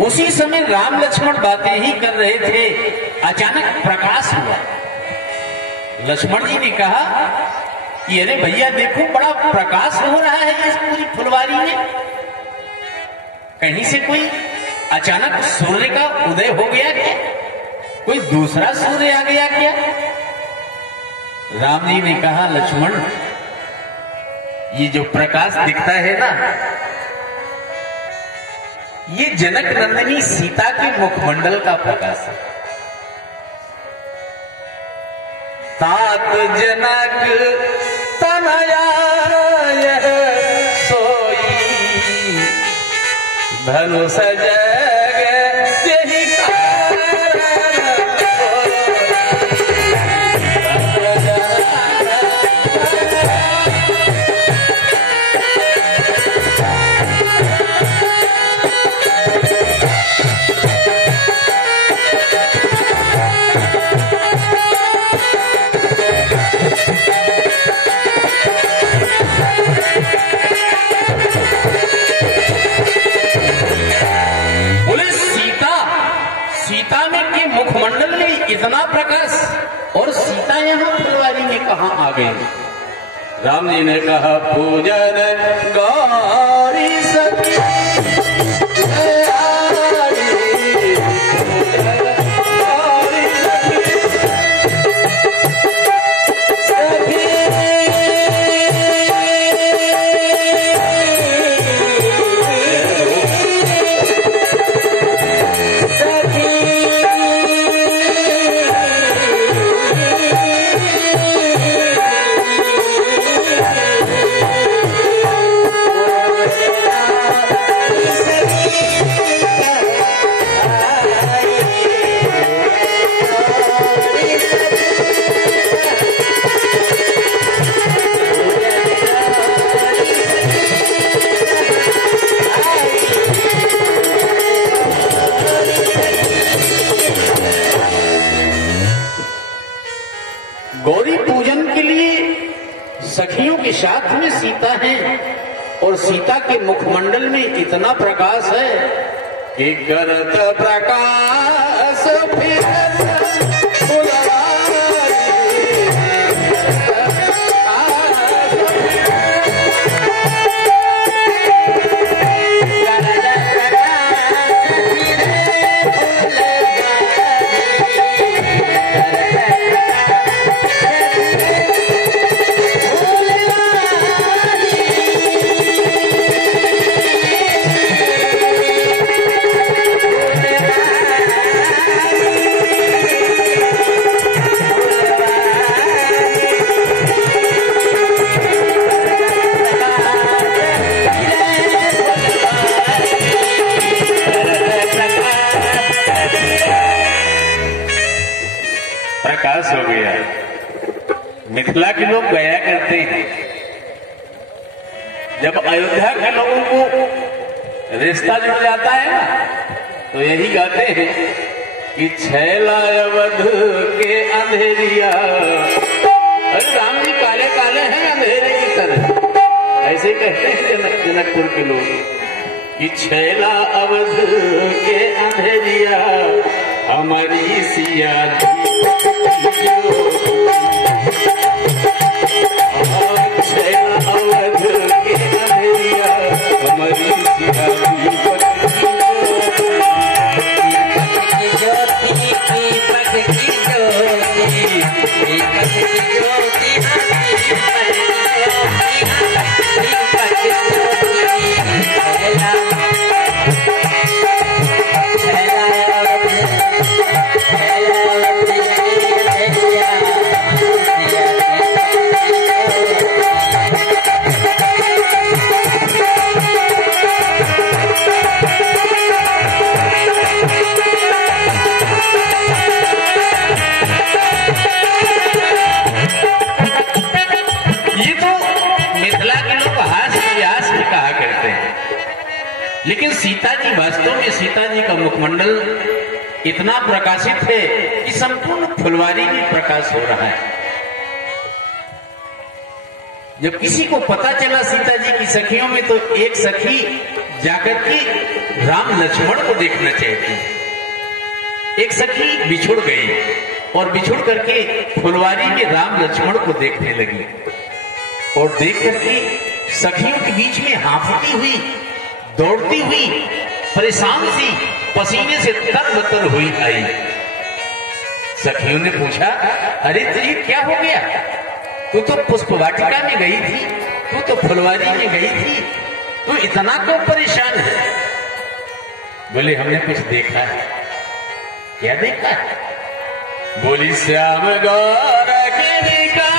उसी समय राम लक्ष्मण बातें ही कर रहे थे, अचानक प्रकाश हुआ। लक्ष्मण जी ने कहा कि अरे भैया देखो, बड़ा प्रकाश हो रहा है इस पूरी फुलवारी में। कहीं से कोई अचानक सूर्य का उदय हो गया क्या? कोई दूसरा सूर्य आ गया क्या? राम जी ने कहा, लक्ष्मण ये जो प्रकाश दिखता है ना, ये जनक नंदिनी सीता के मुखमंडल का प्रकाश है। तात जनक तनया सोई धनुष जग यही मुखमंडल में इतना प्रकाश, और सीता यहाँ फुलवारी में कहाँ आ गई? राम जी ने कहा, पूजन गौरी सती गौरी पूजन के लिए सखियों के साथ में सीता है, और सीता के मुखमंडल में इतना प्रकाश है कि करत प्रकाश फिर प्रकाश हो गया। मिथिला के लोग गाया करते हैं, जब अयोध्या के लोगों को रिश्ता जुड़ जाता है ना, तो यही गाते हैं कि छैला अवध के अंधेरिया। अरे राम जी काले काले हैं अंधेरे की तरह, ऐसे कहते हैं जनकपुर के लोग कि छैला अवध के अंधेरिया हमारी सिया अवध के अंधेरिया हमारी सिया मुखमंडल इतना प्रकाशित है कि संपूर्ण फुलवारी में प्रकाश हो रहा है। जब किसी को पता चला सीता जी की सखियों में, तो एक सखी जाकर के राम लक्ष्मण को देखना चाहती है। एक सखी बिछुड़ गई और बिछुड़ करके फुलवारी में राम लक्ष्मण को देखने लगी और देख करके सखियों के बीच में हांफती हुई, दौड़ती हुई, परेशान सी, पसीने से तरबतर हुई आई। सखियों ने पूछा, अरे तुझे क्या हो गया? तू तो पुष्प वाटिका में गई थी, तू तो फुलवारी में गई थी, तू इतना क्यों परेशान है? बोले हमने कुछ देखा है। क्या देखा है? बोली श्याम गौर की कहा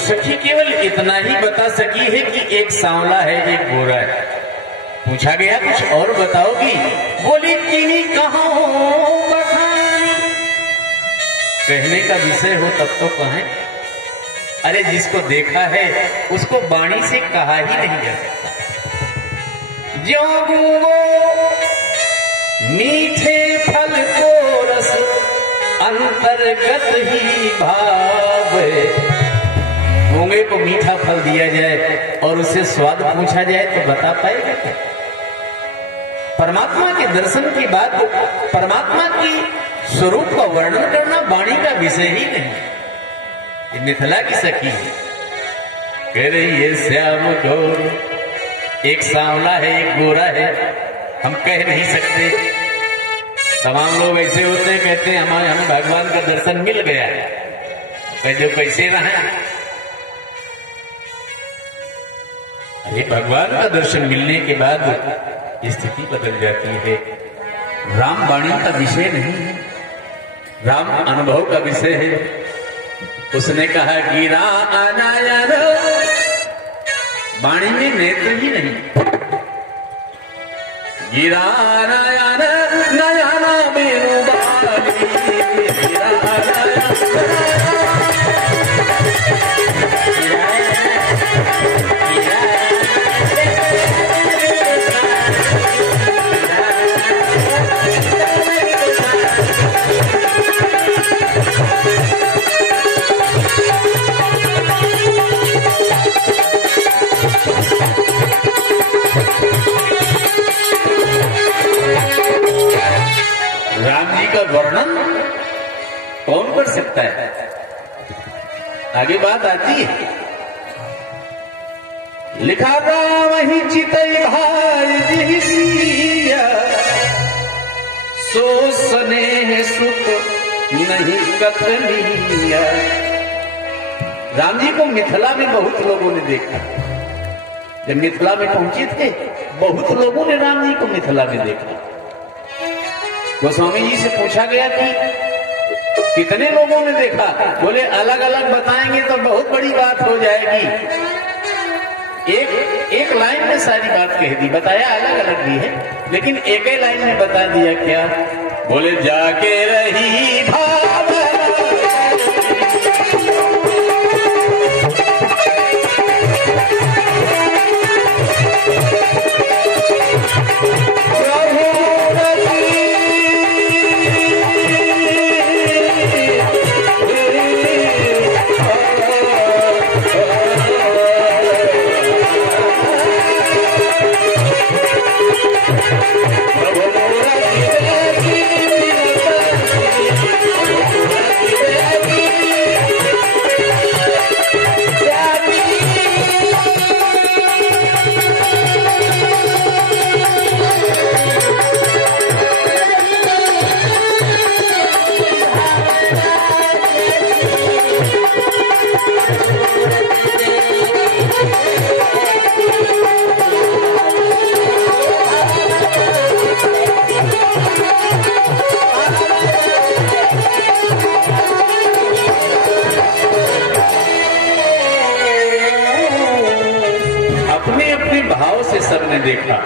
सखी केवल इतना ही बता सकी है कि एक सांवला है, एक गोरा है। पूछा गया कुछ और बताओगी? बोली किन्हीं कहो बखानी। कहने का विषय हो तब तो कहें। अरे जिसको देखा है उसको वाणी से कहा ही नहीं जा सकता। ज्यों वो मीठे फल को रस अंतर्गत ही भावे। गूंगे को मीठा फल दिया जाए और उससे स्वाद पूछा जाए तो बता पाएगा क्या? परमात्मा के दर्शन के बाद परमात्मा की स्वरूप का वर्णन करना वाणी का विषय ही नहीं। ये मिथिला की सखी है, कह रही है श्याम गौर। एक सांवला है, एक गोरा है, हम कह नहीं सकते। तमाम लोग ऐसे होते हैं, कहते हैं हमें भगवान का दर्शन मिल गया, जो कैसे रहा। अरे भगवान का दर्शन मिलने के बाद स्थिति बदल जाती है। राम वाणी का विषय नहीं है, राम अनुभव का विषय है। उसने कहा गिरा अनायर, वाणी में नेत्र ही नहीं। गिरा अनायर नयना मेरू बाली, गिरा राम जी का वर्णन कौन कर सकता है? आगे बात आती है। लिखा राम ही चितई भाई जी सिया, सो स्नेह सुख नहीं कथनीया। राम जी को मिथिला में बहुत लोगों ने देखा। जब मिथिला में पहुंचे थे, बहुत लोगों ने राम जी को मिथिला में देखा। गोस्वामी जी से पूछा गया कि कितने लोगों ने देखा? बोले अलग अलग बताएंगे तो बहुत बड़ी बात हो जाएगी। एक लाइन में सारी बात कह दी। बताया अलग अलग भी है, लेकिन एक ही लाइन में बता दिया। क्या? बोले जाके रही भावना ने देखा।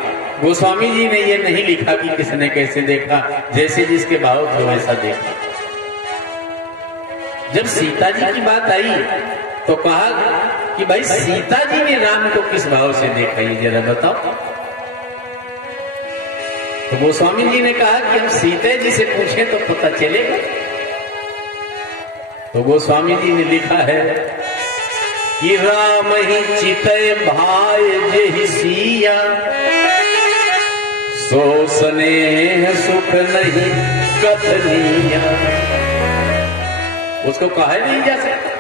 गोस्वामी जी ने ये नहीं लिखा कि किसने कैसे देखा, जैसे जिसके भाव थे वैसा देखा। जब सीता जी की बात आई तो कहा कि भाई सीता जी ने राम को किस भाव से देखा, ये जरा बताओ। तो गोस्वामी जी ने कहा कि हम सीता जी से पूछें तो पता चलेगा। तो गोस्वामी जी ने लिखा है कि राम ही चितय भाई जेहि सिया, सो स्नेह सुख नहीं कथनिया। उसको कहा नहीं जा सकता।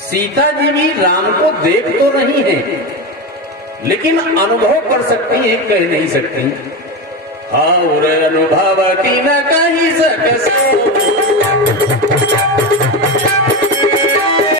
सीता जी भी राम को देख तो रही हैं, लेकिन अनुभव कर सकती हैं, कह नहीं सकती। और अनुभव की न कही सक